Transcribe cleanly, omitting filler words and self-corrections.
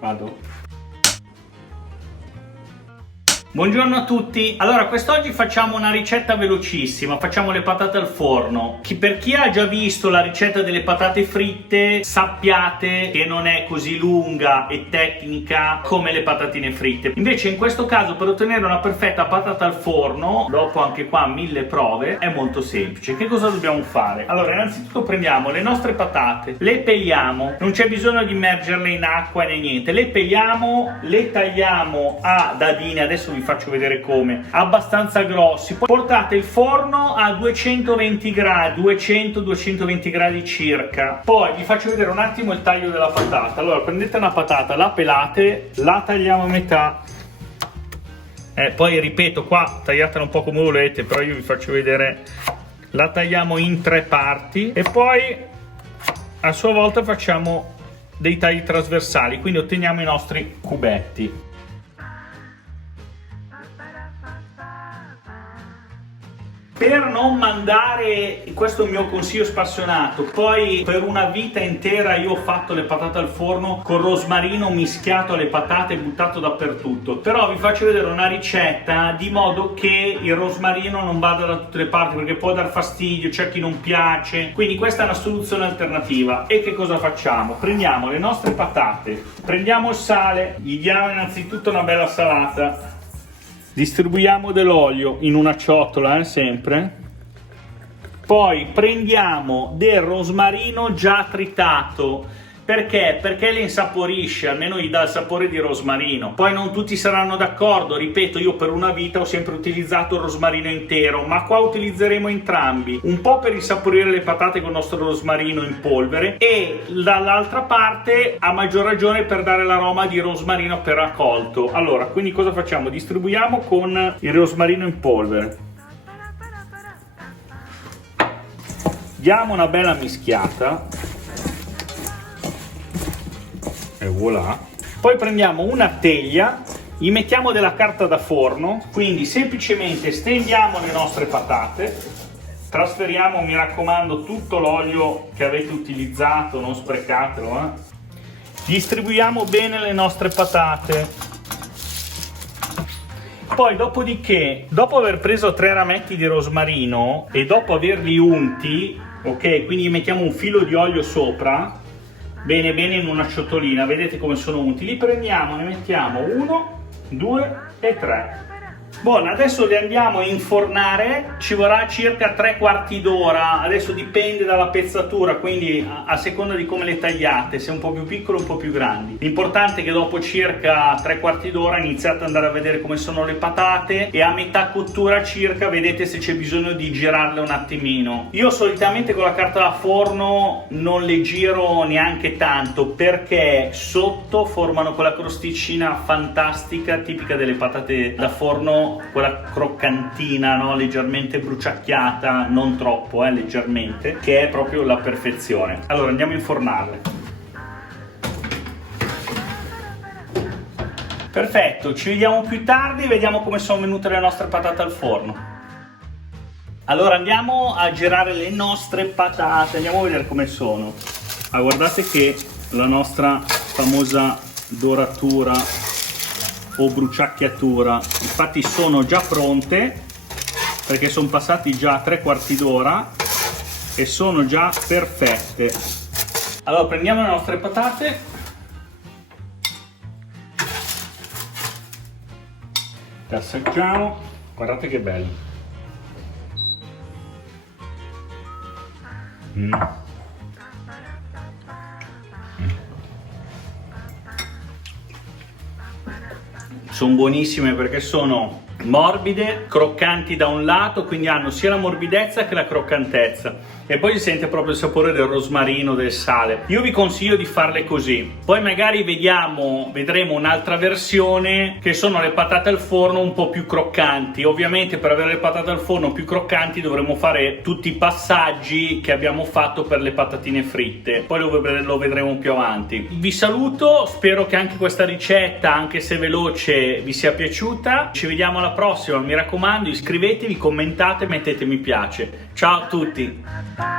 Vado. Buongiorno a tutti. Allora, quest'oggi facciamo una ricetta velocissima, facciamo le patate al forno. Per chi ha già visto la ricetta delle patate fritte, sappiate che non è così lunga e tecnica come le patatine fritte. Invece in questo caso, per ottenere una perfetta patata al forno, dopo anche qua 1000 prove, è molto semplice. Che cosa dobbiamo fare? Allora, innanzitutto prendiamo le nostre patate, le peliamo, non c'è bisogno di immergerle in acqua né niente, le peliamo, le tagliamo a dadine, adesso vi faccio vedere come, abbastanza grossi. Poi portate il forno a 220 gradi, 200-220 gradi circa. Poi vi faccio vedere un attimo il taglio della patata. Allora, prendete una patata, la pelate, la tagliamo a metà. Poi ripeto, qua tagliatela un po' come volete, però io vi faccio vedere. La tagliamo in 3 parti e poi a sua volta facciamo dei tagli trasversali, quindi otteniamo i nostri cubetti. Per non mandare, questo è un mio consiglio spassionato, poi per una vita intera io ho fatto le patate al forno con rosmarino mischiato alle patate e buttato dappertutto, però vi faccio vedere una ricetta di modo che il rosmarino non vada da tutte le parti, perché può dar fastidio, c'è chi non piace, quindi questa è una soluzione alternativa. E che cosa facciamo? Prendiamo le nostre patate, prendiamo il sale, gli diamo innanzitutto una bella salata, distribuiamo dell'olio in una ciotola, sempre. Poi prendiamo del rosmarino già tritato. Perché? Perché le insaporisce, almeno gli dà il sapore di rosmarino. Poi non tutti saranno d'accordo, ripeto, io per una vita ho sempre utilizzato il rosmarino intero, ma qua utilizzeremo entrambi, un po' per insaporire le patate con il nostro rosmarino in polvere e dall'altra parte a maggior ragione per dare l'aroma di rosmarino appena colto. Allora, quindi cosa facciamo? Distribuiamo con il rosmarino in polvere, diamo una bella mischiata e voilà. Poi prendiamo una teglia, gli mettiamo della carta da forno, quindi semplicemente stendiamo le nostre patate, trasferiamo, mi raccomando, tutto l'olio che avete utilizzato, non sprecatelo, distribuiamo bene le nostre patate. Poi dopodiché, dopo aver preso 3 rametti di rosmarino e dopo averli unti, ok, quindi mettiamo un filo di olio sopra, bene bene in una ciotolina, vedete come sono unti, li prendiamo, ne mettiamo 1, 2 e 3. Buono, adesso li andiamo a infornare, ci vorrà circa 3/4 d'ora, adesso dipende dalla pezzatura, quindi a seconda di come le tagliate, se un po' più piccolo o un po' più grandi. L'importante è che dopo circa 3/4 d'ora iniziate ad andare a vedere come sono le patate e a metà cottura circa vedete se c'è bisogno di girarle un attimino. Io solitamente con la carta da forno non le giro neanche tanto perché sotto formano quella crosticina fantastica tipica delle patate da forno, quella croccantina, no? Leggermente bruciacchiata, non troppo, leggermente, che è proprio la perfezione. Allora andiamo a infornarle. Perfetto, ci vediamo più tardi e vediamo come sono venute le nostre patate al forno. Allora andiamo a girare le nostre patate, andiamo a vedere come sono. Guardate che la nostra famosa doratura o bruciacchiatura, infatti sono già pronte perché sono passati già 3/4 d'ora e sono già perfette. Allora prendiamo le nostre patate, le assaggiamo, guardate che bello. Sono buonissime perché sono morbide, croccanti da un lato, quindi hanno sia la morbidezza che la croccantezza, e poi si sente proprio il sapore del rosmarino, del sale. Io vi consiglio di farle così, poi magari vedremo un'altra versione, che sono le patate al forno un po' più croccanti. Ovviamente per avere le patate al forno più croccanti dovremo fare tutti i passaggi che abbiamo fatto per le patatine fritte, poi lo vedremo più avanti. Vi saluto, spero che anche questa ricetta, anche se veloce, vi sia piaciuta. Ci vediamo alla prossima, mi raccomando, iscrivetevi, commentate, mettete mi piace. Ciao a tutti!